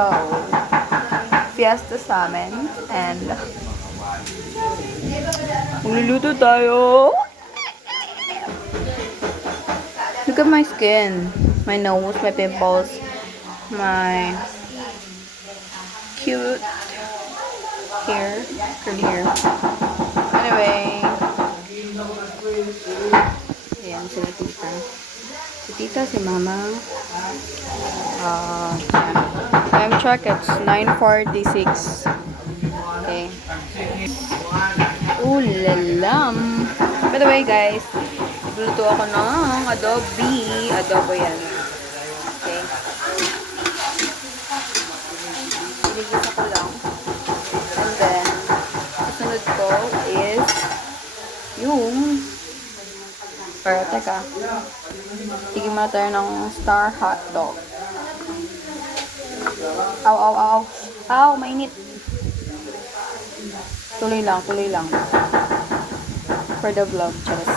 So, fiesta sa amin. And, magluluto tayo. Look at my skin. My nose, my pimples, my cute hair, curly hair. Anyway, ayan sila tita. Si tita, si mama. Time check, it's 9:46. Okay. Ooh, lalam. By the way, guys, luto ako ng adobe. Adobo yan. Okay. Iligisa ko lang. And then, kasunod ko is yung pero teka, tigil muna tayo ng star hotdog. Aw, aw, aw. Aw, mainit. Tuloy lang, tuloy lang. For the vlog, just.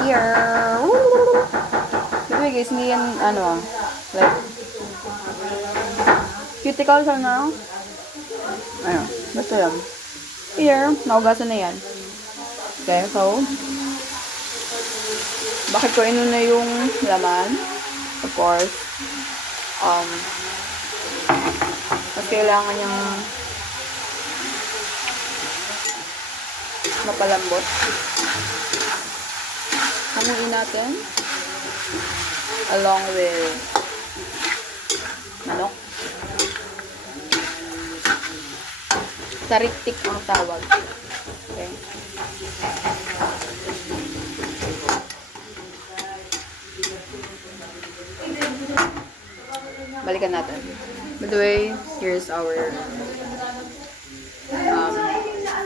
Here. Anyway guys, hindi yan, ano, like, cuticle siya na. Ano, basta yan. Here, naugasan na yan. Okay, so, bakit ko inuna yung laman? Of course, mas kailangan niyang mapalambot. Hamuin natin along with manok. Tariktik ang tawag. Okay. Balikan natin. By the way, here's our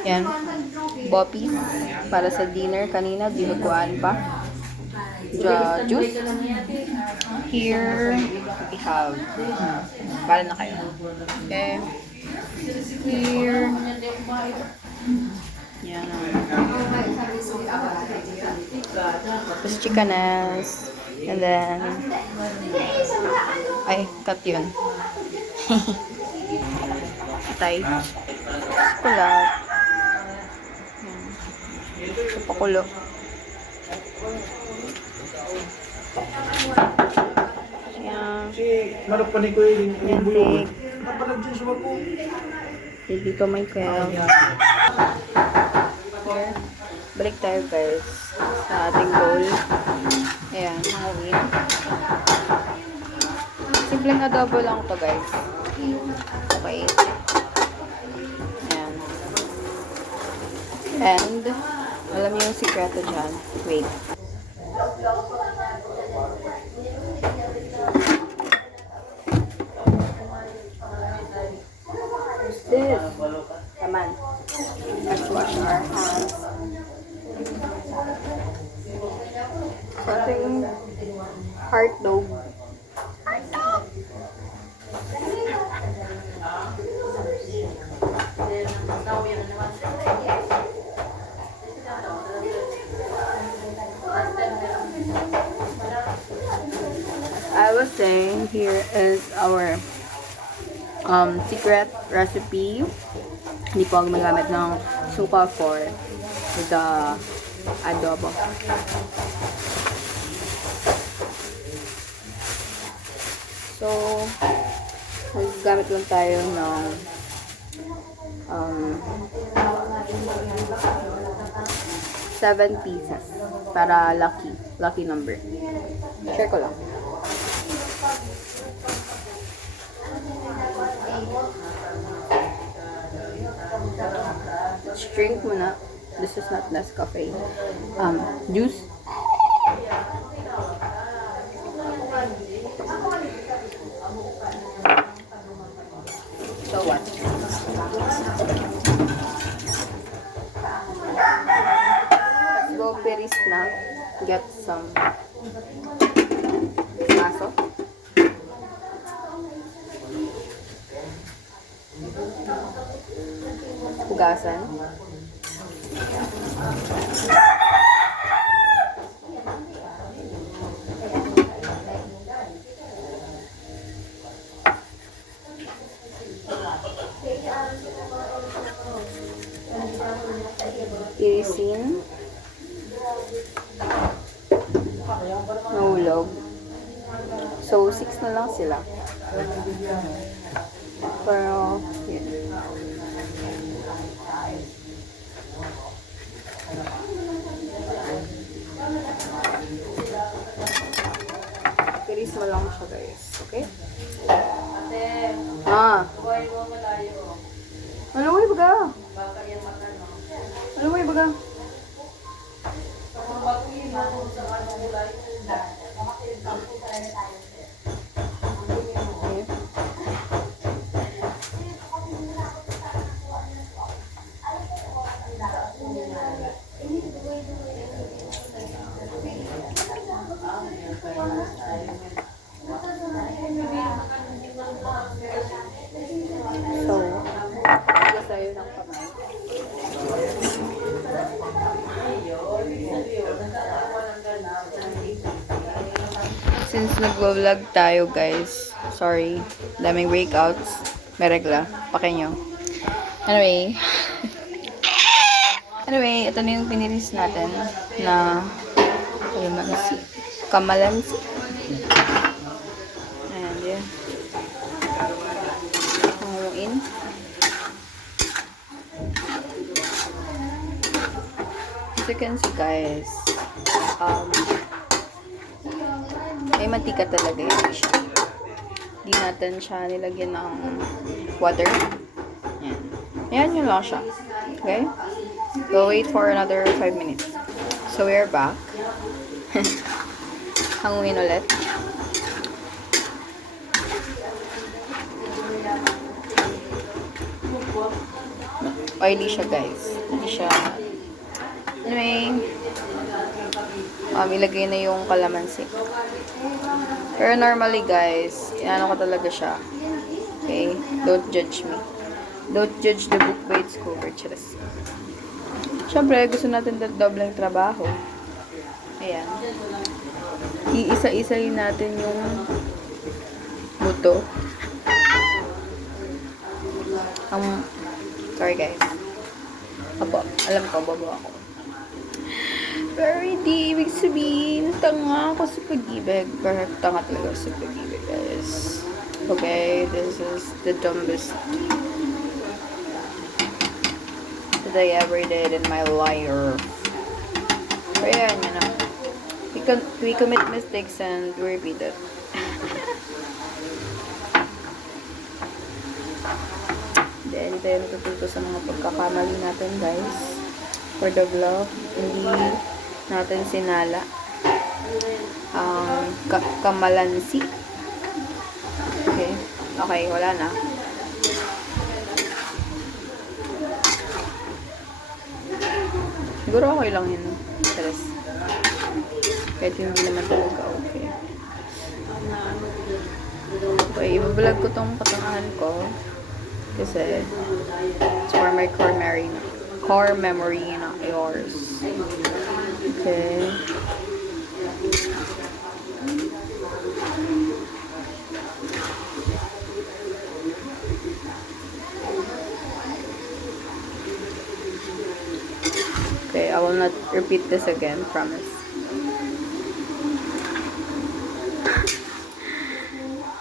yan, boppies para sa dinner kanina, di nagkuhaan pa. Juice. Here we have para na kayo. Okay. Here. Yan. Tapos chicanas. And then ay, cut yun. Tay. Kulat. Ito pakulo. Ayan. Si manok pa ni ko yung buyo. Dito may kwel. Here. Balik tayo guys sa ating bowl. Ayan, hangin. Simpleng adobo lang to guys. Okay. Ayan. And, alam niyo yung sikreto dyan. Wait. What's this? Come on. Let's wash our hands. Ating heart dog. Heart dog! I was saying, here is our secret recipe. Hindi po ako magamit ng suka for the adobo. So, gamit lang tayo ng 7 pieces para lucky number. Share ko lang. Let's drink muna. This is not Nescafe. Juice. So what? Let's go very snack. Get some maso. Hugasan. 6 na lang sila. Pero, yun. Tiris mo lang siya, guys. Okay? Ah. Malungay baga. Malungay baga. Okay. So, hugas tayo ng kamay. Since nagvo-vlog tayo, guys, sorry, daming breakouts, may regla, pakinyo. Anyway, ito na yung pinilis natin na kamalansi. Ayan, yun. Hanguin. As you can see, guys, may mantika talaga yun siya. Hindi natin siya nilagyan ng water. Ayan. Ayan yun lang siya. Okay? We'll wait for another 5 minutes. So, we're back. Hanguin ulit. Oily siya, guys. Hindi siya... Anyway, ilagay na yung kalamansi. Pero normally, guys, inaano ko talaga siya. Okay? Don't judge me. Don't judge the book by its cover. Cheers. Siyempre, gusto natin dobleng trabaho. Ayan. Iisa-isayin natin yung buto. Sorry, guys. Apo, alam ko, babo ako. Pero hindi ibig sabihin, tanga ako sa pag-ibig. Pero tanga talaga sa pag-ibig, guys. Okay, this is the dumbest that I ever did in my life. Pero yan, you know. We commit mistakes and we repeat it. Then, tayo natututo sa mga pagkakamali natin, guys. For the vlog, hindi natin sinala ang kamalansi. Okay. Okay, wala na. Siguro okay lang yun. Tres. Kahit hindi naman talaga okay. Okay, i-vlog ko tong patangahan ko. Kasi it's for my core memory, not yours. Okay. Okay, I will not repeat this again, promise.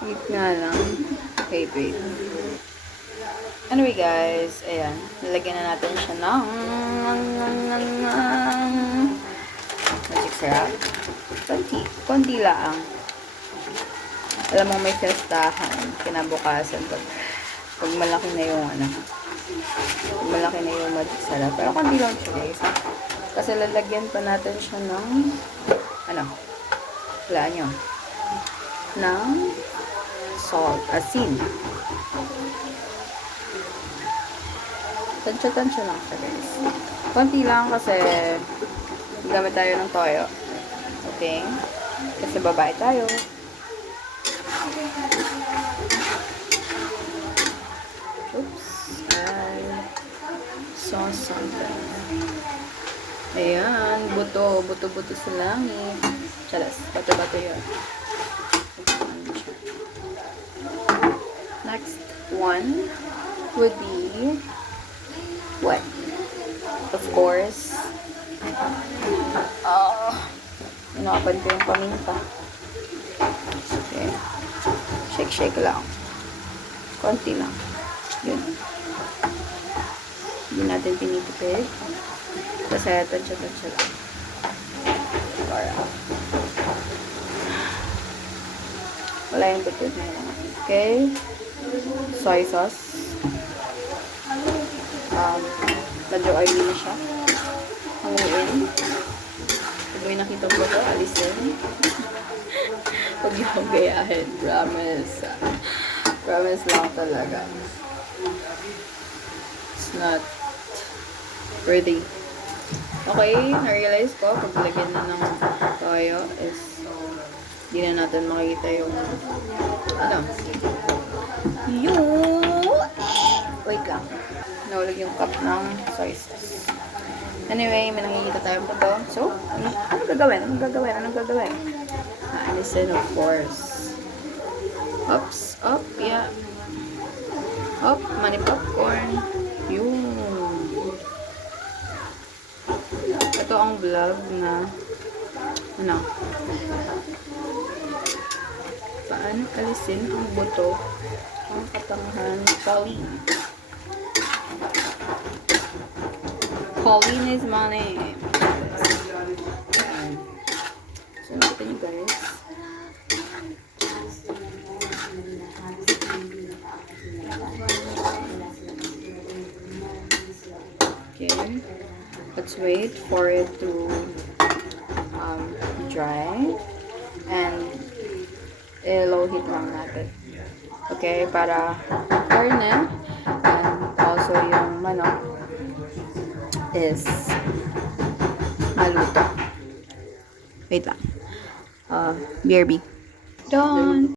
Wait nga lang. Wait. Anyway, guys, ayan. Nilagyan na natin siya ng magic syrup. Konti lang. Alam mo, may fiestahan. Kinabukasan. Pag malaki na yung malaki na yung magic syrup. Pero konti lang siya, guys. Kasi lalagyan pa natin siya ng wala nyo. Ng salt. Asin. Tansya lang siya, guys. Konti lang kasi gamit tayo ng toyo. Okay? Kasi babae tayo. Oops. Sauce something. Ayan. Buto sa langit. Chalas. Bato yun. Next one would be what? Of course. Inapan ko yung paminta. Okay. Shake lang. Konti lang. Yun. Hindi natin pinipipig. Kasi tansya-tansya lang. Para. Wala yung pipig na lang. Okay. Soy sauce. Medyo oily na siya. Hanguin. Pag may nakita ko ito, alisin. Huwag yung gayahin. Promise. Promise lang talaga. It's not worthy. Okay, na-realize ko, pag lagyan na ng toyo is hindi na natin makikita yung ano. Wait lang. Nahulog yung cup ng soy sauce. Anyway, may nakikita tayong puto. So, anong gagawin? Anong gagawin? Alisin, of course. Oops. Up, yeah. Up, mani popcorn. Yun. Ito ang vlog na ano? Paano alisin ang buto ang katangahan Pauline. Pauline is my name. So, nakita niyo guys. Okay. Let's wait for it to dry. And low heat lang natin. Okay, para karne and also yung manok is maluto. Wait lang. BRB. Done!